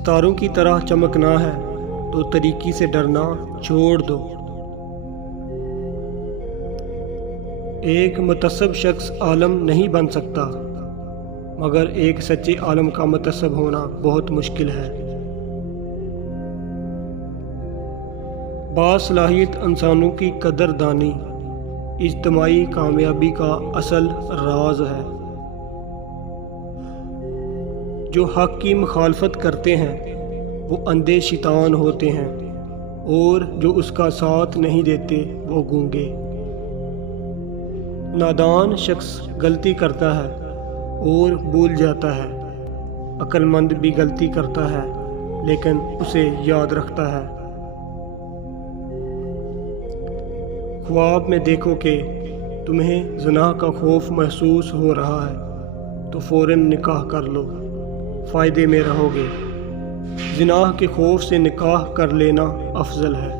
ستاروں کی طرح چمکنا ہے تو طریقی سے ڈرنا چھوڑ دو۔ ایک متعصب شخص عالم نہیں بن سکتا، مگر ایک سچے عالم کا متعصب ہونا بہت مشکل ہے۔ باصلاحیت انسانوں کی قدر دانی اجتماعی کامیابی کا اصل راز ہے۔ جو حق کی مخالفت کرتے ہیں وہ اندھے شیطان ہوتے ہیں، اور جو اس کا ساتھ نہیں دیتے وہ گونگے۔ نادان شخص غلطی کرتا ہے اور بھول جاتا ہے، عقل مند بھی غلطی کرتا ہے لیکن اسے یاد رکھتا ہے۔ خواب میں دیکھو کہ تمہیں زنا کا خوف محسوس ہو رہا ہے تو فوراً نکاح کر لو، فائدے میں رہو گے۔ زنا کے خوف سے نکاح کر لینا افضل ہے۔